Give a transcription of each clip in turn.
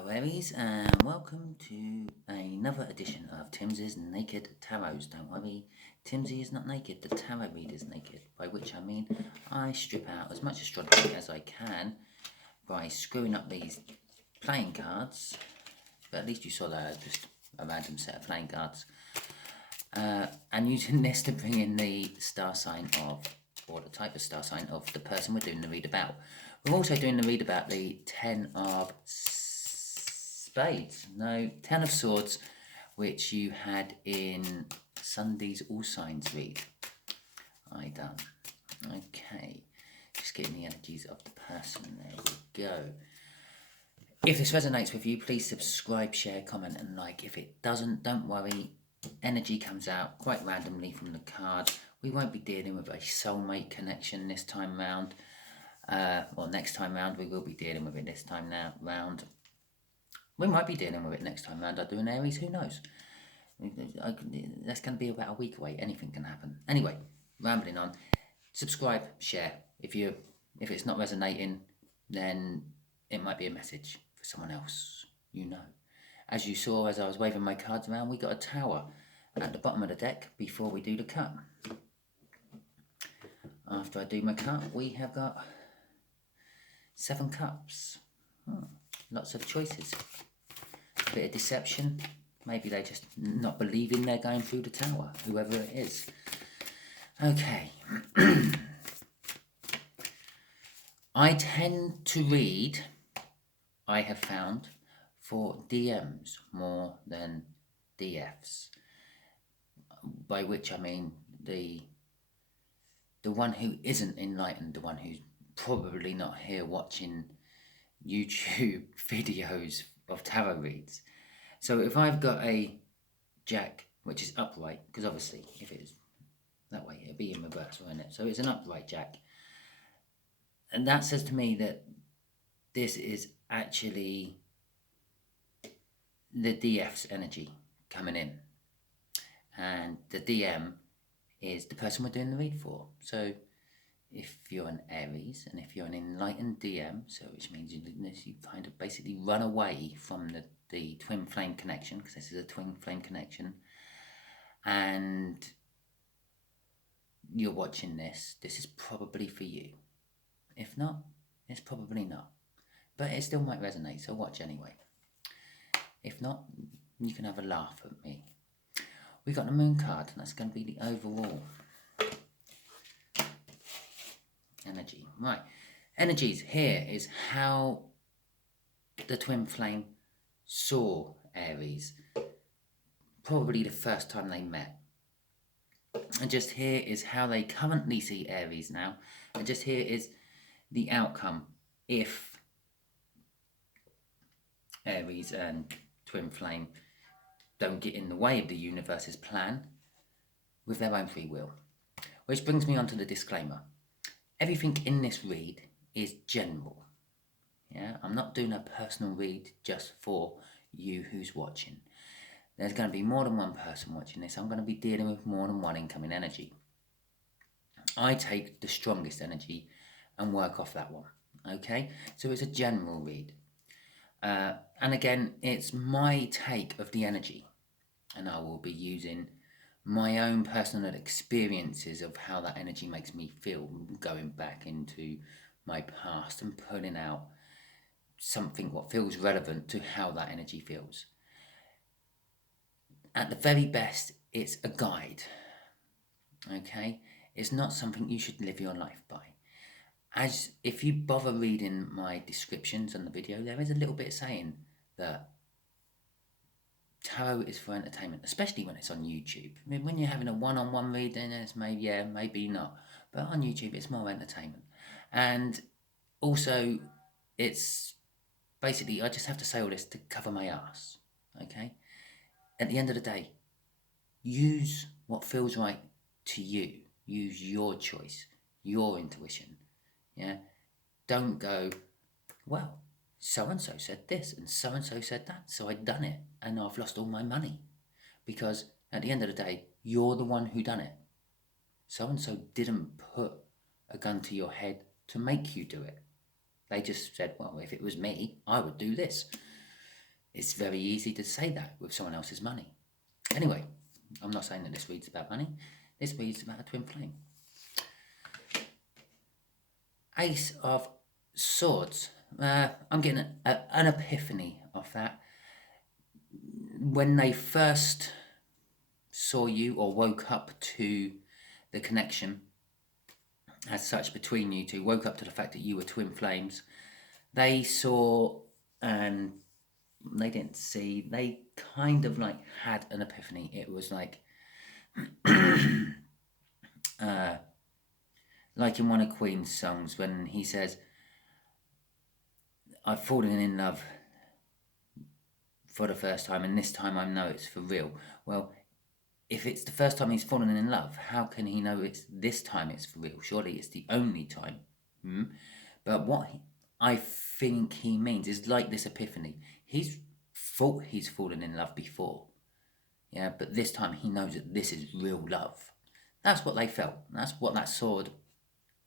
Hello Aries, and welcome to another edition of Timsy's Naked Tarots. Don't worry, Timsy is not naked, the tarot reader is naked, by which I mean I strip out as much astrology as I can by screwing up these playing cards, but at least you saw that just a random set of playing cards, and using this to bring in the star sign of, or the type of star sign of the person we're doing the read about. We're also doing the read about the 10 of Spades, no, 10 of Swords, which you had in Sunday's All Signs read. I done. Okay, just getting the energies of the person. There we go. If this resonates with you, please subscribe, share, comment, and like. If it doesn't, don't worry. Energy comes out quite randomly from the card. We won't be dealing with a soulmate connection this time round. Well, next time round, we will be dealing with it this time round. We might be dealing with it next time round. I do an Aries, who knows? That's going to be about a week away. Anything can happen. Anyway, rambling on. Subscribe, share. If it's not resonating, then it might be a message for someone else you know. As you saw as I was waving my cards around, we got a tower at the bottom of the deck before we do the cut. After I do my cut, we have got 7 cups. Lots of choices. A bit of deception. Maybe they just not believing they're going through the tower, whoever it is. Okay. I tend to read, I have found, for DMs more than DFs. By which I mean the one who isn't enlightened, the one who's probably not here watching YouTube videos of tarot reads. So if I've got a jack which is upright, because obviously if it is that way it'll be in reverse, won't it? So it's an upright jack, and that says to me that this is actually the DF's energy coming in, and the DM is the person we're doing the read for. So if you're an Aries, and if you're an enlightened DM, so which means you kind of basically run away from the twin flame connection, because this is a twin flame connection, and you're watching this is probably for you. If not, it's probably not. But it still might resonate, so watch anyway. If not, you can have a laugh at me. We got the moon card, and that's going to be the overall energy. Right, energies here is how the twin flame saw Aries, probably the first time they met. And just here is how they currently see Aries now. And just here is the outcome if Aries and twin flame don't get in the way of the universe's plan with their own free will. Which brings me on to the disclaimer. Everything in this read is general. Yeah, I'm not doing a personal read just for you who's watching. There's going to be more than one person watching this. I'm going to be dealing with more than one incoming energy. I take the strongest energy and work off that one. Okay, so it's a general read. And again, it's my take of the energy, and I will be using my own personal experiences of how that energy makes me feel, going back into my past and pulling out something what feels relevant to how that energy feels. At the very best, it's a guide. Okay, it's not something you should live your life by. As if you bother reading my descriptions on the video, there is a little bit saying that tarot is for entertainment, especially when it's on YouTube. I mean, when you're having a one-on-one read, then it's maybe not. But on YouTube, it's more entertainment. And also, it's basically, I just have to say all this to cover my ass, okay? At the end of the day, use what feels right to you. Use your choice, your intuition, yeah? Don't go, well, so-and-so said this and so-and-so said that, so I'd done it and I've lost all my money. Because at the end of the day, you're the one who done it. So-and-so didn't put a gun to your head to make you do it. They just said, well, if it was me, I would do this. it's very easy to say that with someone else's money. Anyway, I'm not saying that this read's about money. This read's about a twin flame. Ace of Swords. I'm getting an epiphany of that. When they first saw you or woke up to the connection as such between you two, woke up to the fact that you were twin flames, they saw and they didn't see, they kind of like had an epiphany. It was like like in one of Queen's songs when he says, I've fallen in love for the first time and this time I know it's for real. Well, if it's the first time he's fallen in love, how can he know it's this time it's for real? Surely it's the only time. But what I think he means is like this epiphany. He's thought he's fallen in love before. Yeah, but this time he knows that this is real love. That's what they felt. That's what that sword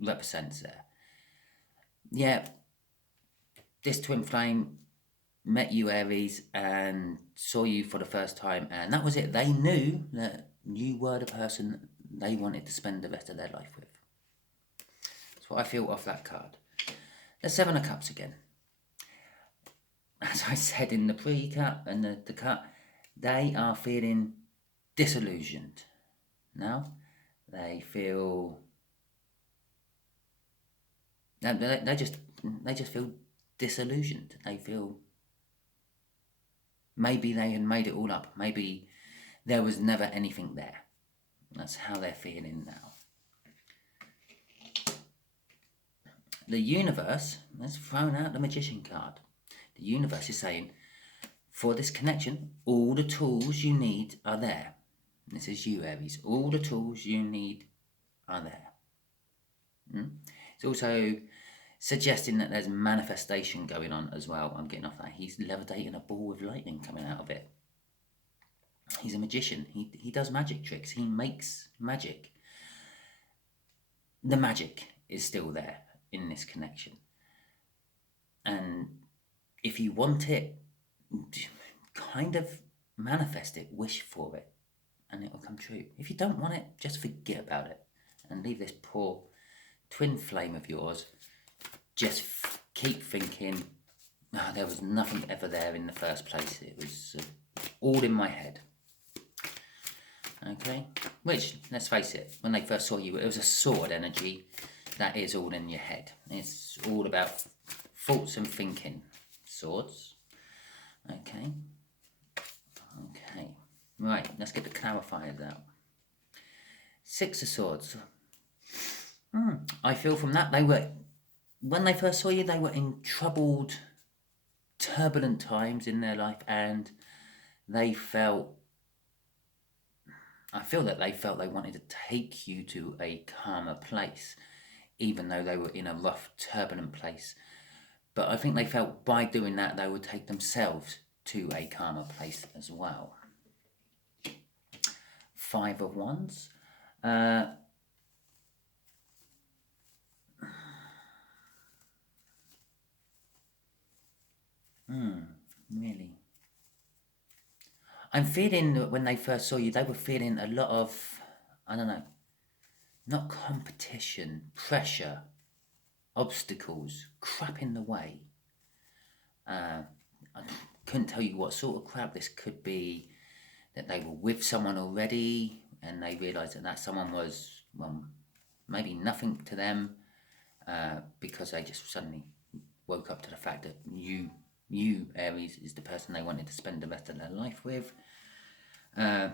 represents there. Yeah, this twin flame met you, Aries, and saw you for the first time, and that was it. They knew that you were the person they wanted to spend the rest of their life with. That's what I feel off that card. The Seven of Cups again. As I said in the pre-cut and the cut, they are feeling disillusioned. Now, they feel... They just feel disillusioned. They feel... Maybe they had made it all up. Maybe there was never anything there. That's how they're feeling now. The universe has thrown out the Magician card. The universe is saying, for this connection, all the tools you need are there. This is you, Aries. All the tools you need are there. It's also suggesting that there's manifestation going on as well. I'm getting off that. He's levitating a ball with lightning coming out of it. He's a magician. He does magic tricks. He makes magic. The magic is still there in this connection. And if you want it, kind of manifest it, wish for it, and it will come true. If you don't want it, just forget about it and leave this poor twin flame of yours. Just keep thinking, there was nothing ever there in the first place. It was all in my head. Okay? Which, let's face it, when they first saw you, it was a sword energy. That is all in your head. It's all about thoughts and thinking. Swords. Okay. Okay. Right, let's get the clarifiers out. Six of Swords. I feel from that when they first saw you, they were in troubled, turbulent times in their life, and I feel that they felt they wanted to take you to a calmer place, even though they were in a rough, turbulent place. But I think they felt by doing that, they would take themselves to a calmer place as well. Five of Wands. Really. I'm feeling that when they first saw you, they were feeling a lot of, I don't know, not competition, pressure, obstacles, crap in the way. I couldn't tell you what sort of crap. This could be that they were with someone already and they realised that someone was, well, maybe nothing to them because they just suddenly woke up to the fact that you, Aries, is the person they wanted to spend the rest of their life with. There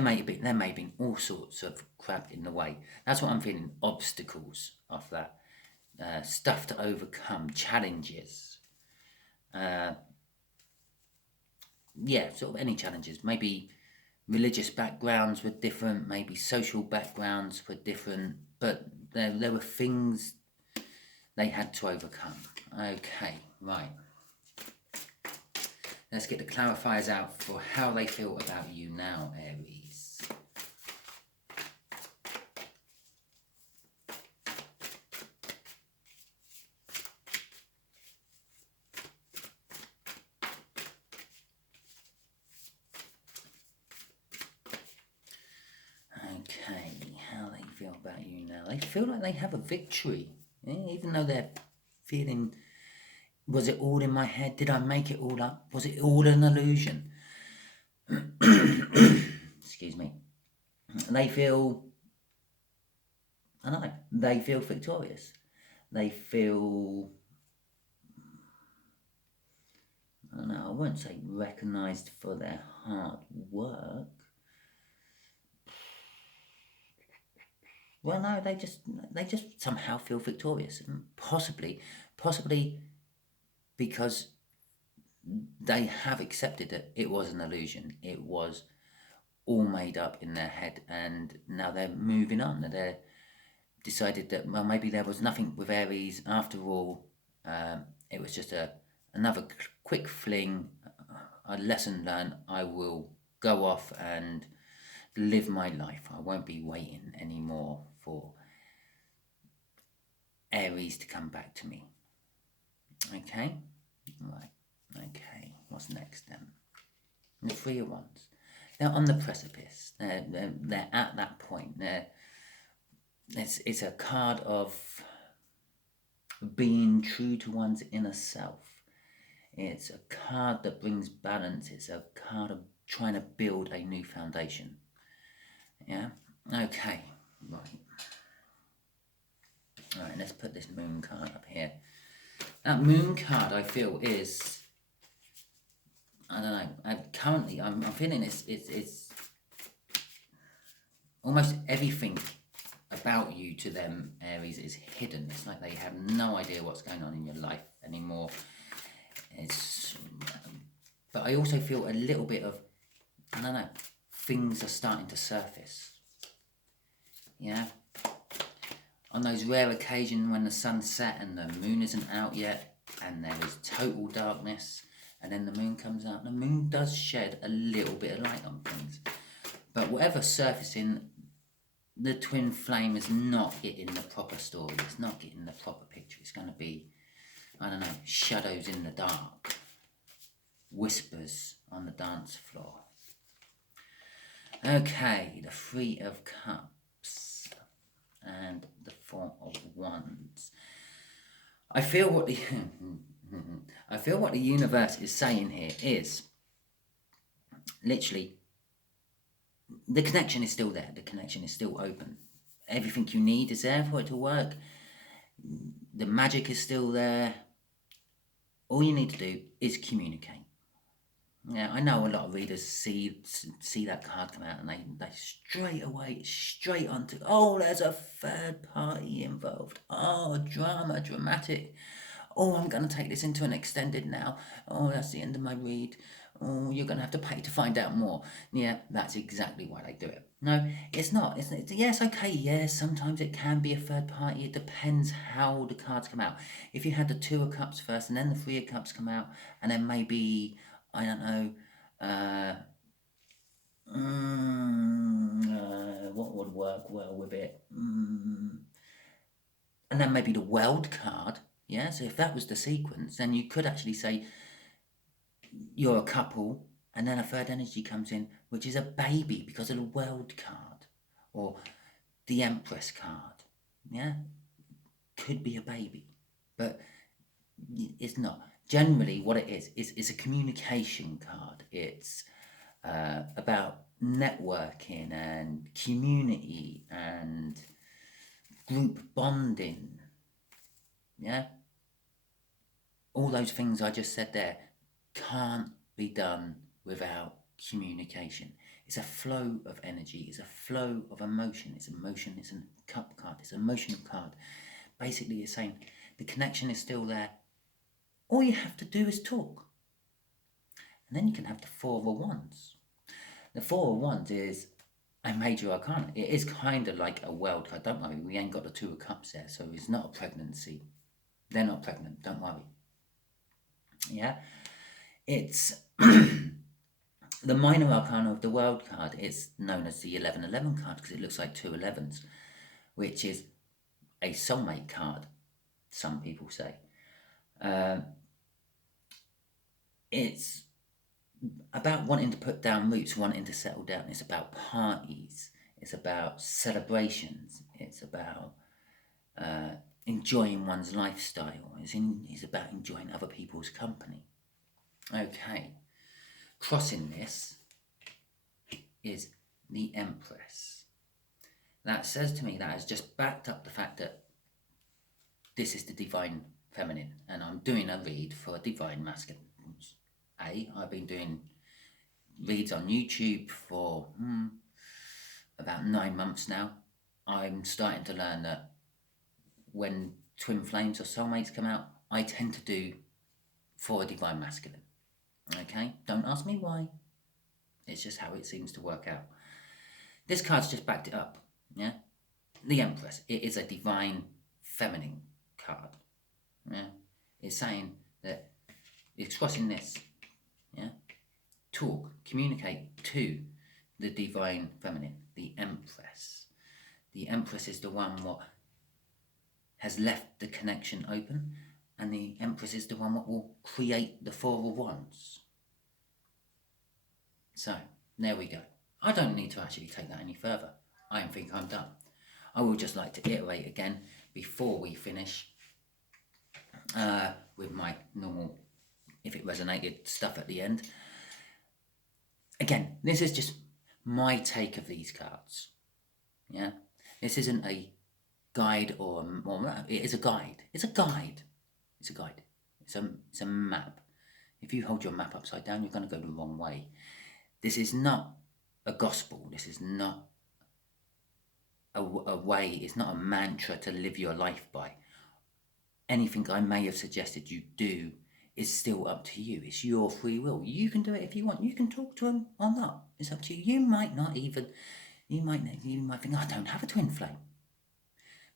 may have been all sorts of crap in the way. That's what I'm feeling, obstacles of that. Stuff to overcome, challenges. Sort of any challenges. Maybe religious backgrounds were different, maybe social backgrounds were different, but there were things they had to overcome. Okay, right. Let's get the clarifiers out for how they feel about you now, Aries. They feel like they have a victory, even though they're feeling, was it all in my head? Did I make it all up? Was it all an illusion? Excuse me. They feel, I don't know, they feel victorious. They feel, I don't know, I won't say recognised for their hard work. Well, no, they just somehow feel victorious. Possibly because they have accepted that it was an illusion. It was all made up in their head, and now they're moving on. They're decided that, well, maybe there was nothing with Aries after all. It was just another quick fling, a lesson learned. I will go off and live my life. I won't be waiting anymore for Aries to come back to me. Okay? Right. Okay. What's next then? The Three of Wands. They're on the precipice. They're at that point. It's a card of being true to one's inner self. It's a card that brings balance. It's a card of trying to build a new foundation. Yeah? Okay. Right. Alright, let's put this moon card up here. That moon card, I feel, is, I don't know, currently I'm feeling it's almost everything about you to them, Aries, is hidden. It's like they have no idea what's going on in your life anymore. But I also feel a little bit of, I don't know, things are starting to surface. Yeah? On those rare occasions when the sun's set and the moon isn't out yet, and there is total darkness, and then the moon comes out, the moon does shed a little bit of light on things. But whatever's surfacing, the twin flame is not getting the proper story. It's not getting the proper picture. It's going to be, I don't know, shadows in the dark, whispers on the dance floor. Okay, the Three of Cups and the Four of Wands. I feel what the universe is saying here is literally, the connection is still there. The connection is still open. Everything you need is there for it to work. The magic is still there. All you need to do is communicate. Yeah, I know a lot of readers see that card come out and they straight onto, oh, there's a third party involved. Oh, drama, dramatic. Oh, I'm going to take this into an extended now. Oh, that's the end of my read. Oh, you're going to have to pay to find out more. Yeah, that's exactly why they do it. No, it's not. Yes, okay, yes, sometimes it can be a third party. It depends how the cards come out. If you had the Two of Cups first and then the Three of Cups come out, and then maybe, I don't know, what would work well with it? And then maybe the World card. Yeah, so if that was the sequence, then you could actually say you're a couple, and then a third energy comes in, which is a baby because of the World card, or the Empress card. Yeah, could be a baby, but it's not. Generally, what it is it's a communication card. It's about networking and community and group bonding. Yeah, all those things I just said there can't be done without communication. It's a flow of energy. It's a flow of emotion. It's emotion. It's a cup card. It's an emotional card. Basically, it's saying the connection is still there. All you have to do is talk. And then you can have the Four of Wands. The Four of Wands is a major arcana. It is kind of like a World card. Don't worry, we ain't got the Two of Cups there, so it's not a pregnancy. They're not pregnant, don't worry. Yeah? It's the minor arcana of the World card is known as the 1111 card because it looks like two 11s, which is a soulmate card, some people say. It's about wanting to put down roots, wanting to settle down. It's about parties. It's about celebrations. It's about enjoying one's lifestyle. It's about enjoying other people's company. Okay. Crossing this is the Empress. That says to me, that has just backed up the fact that this is the divine feminine, and I'm doing a read for a divine masculine. I've been doing reads on YouTube for about 9 months now. I'm starting to learn that when twin flames or soulmates come out, I tend to do for a divine masculine. Okay, don't ask me why. It's just how it seems to work out. This card's just backed it up. Yeah, the Empress. It is a divine feminine card. Yeah, it's saying that it's crossing this. Yeah, talk, communicate to the divine feminine, the Empress. The Empress is the one what has left the connection open, and the Empress is the one what will create the Four of Wands. So, there we go. I don't need to actually take that any further. I think I'm done. I would just like to iterate again before we finish with my normal, if it resonated, stuff at the end. Again, this is just my take of these cards. Yeah, this isn't a guide or it is a guide. It's a guide. It's a guide. It's a map. If you hold your map upside down, you're going to go the wrong way. This is not a gospel. This is not a way. It's not a mantra to live your life by. Anything I may have suggested you do is still up to you. It's your free will. You can do it if you want. You can talk to them or not. It's up to you. You might not even. You might think, I don't have a twin flame.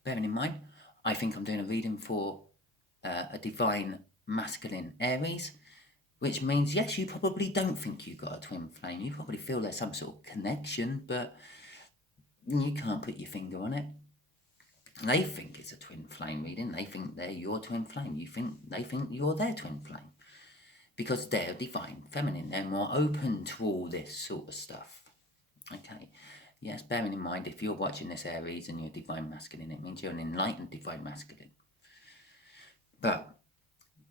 Bearing in mind, I think I'm doing a reading for a divine masculine Aries, which means, yes, you probably don't think you got a twin flame. You probably feel there's some sort of connection, but you can't put your finger on it. They think it's a twin flame reading. They think they're your twin flame. They think you're their twin flame. Because they're divine feminine. They're more open to all this sort of stuff. Okay. Yes, bearing in mind, if you're watching this Aries and you're divine masculine, it means you're an enlightened divine masculine. But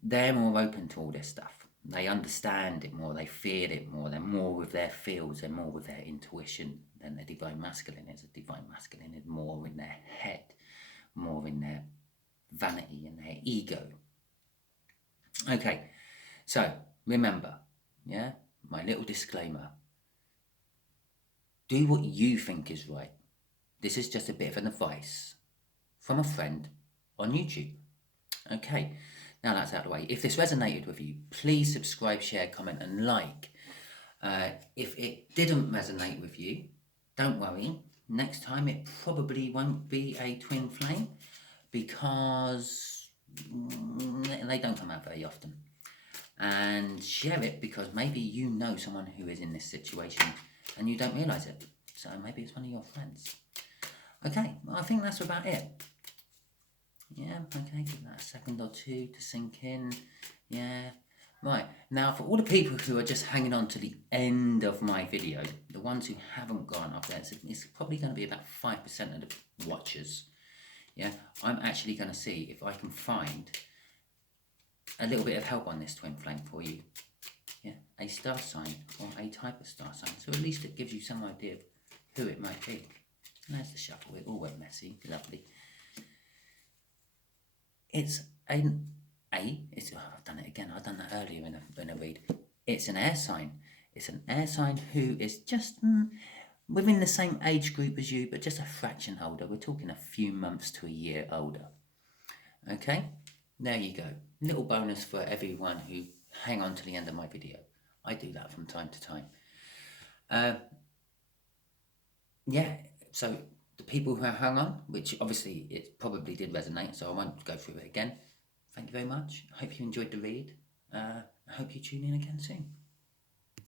they're more open to all this stuff. They understand it more. They feel it more. They're more with their feels. They're more with their intuition than the divine masculine is. A divine masculine is more in their head, more in their vanity and their ego. Okay, so remember, yeah, my little disclaimer. Do what you think is right. This is just a bit of an advice from a friend on YouTube. Okay, now that's out of the way. If this resonated with you, please subscribe, share, comment and like. If it didn't resonate with you, don't worry. Next time it probably won't be a twin flame because they don't come out very often. And share it because maybe you know someone who is in this situation and you don't realise it. So maybe it's one of your friends. Okay, well, I think that's about it. Yeah, okay, give that a second or two to sink in. Yeah. Right, now for all the people who are just hanging on to the end of my video, the ones who haven't gone off there, it's probably going to be about 5% of the watchers. Yeah, I'm actually going to see if I can find a little bit of help on this twin flame for you. Yeah, a star sign or a type of star sign. So at least it gives you some idea of who it might be. And there's the shuffle. It all went messy. Lovely. It's I've done it again. I've done that earlier in a read. It's an air sign. It's an air sign who is just within the same age group as you, but just a fraction older. We're talking a few months to a year older. Okay, there you go. Little bonus for everyone who hang on to the end of my video. I do that from time to time. Yeah, so the people who hung on, which obviously it probably did resonate, so I won't go through it again. Thank you very much. I hope you enjoyed the read. I hope you tune in again soon.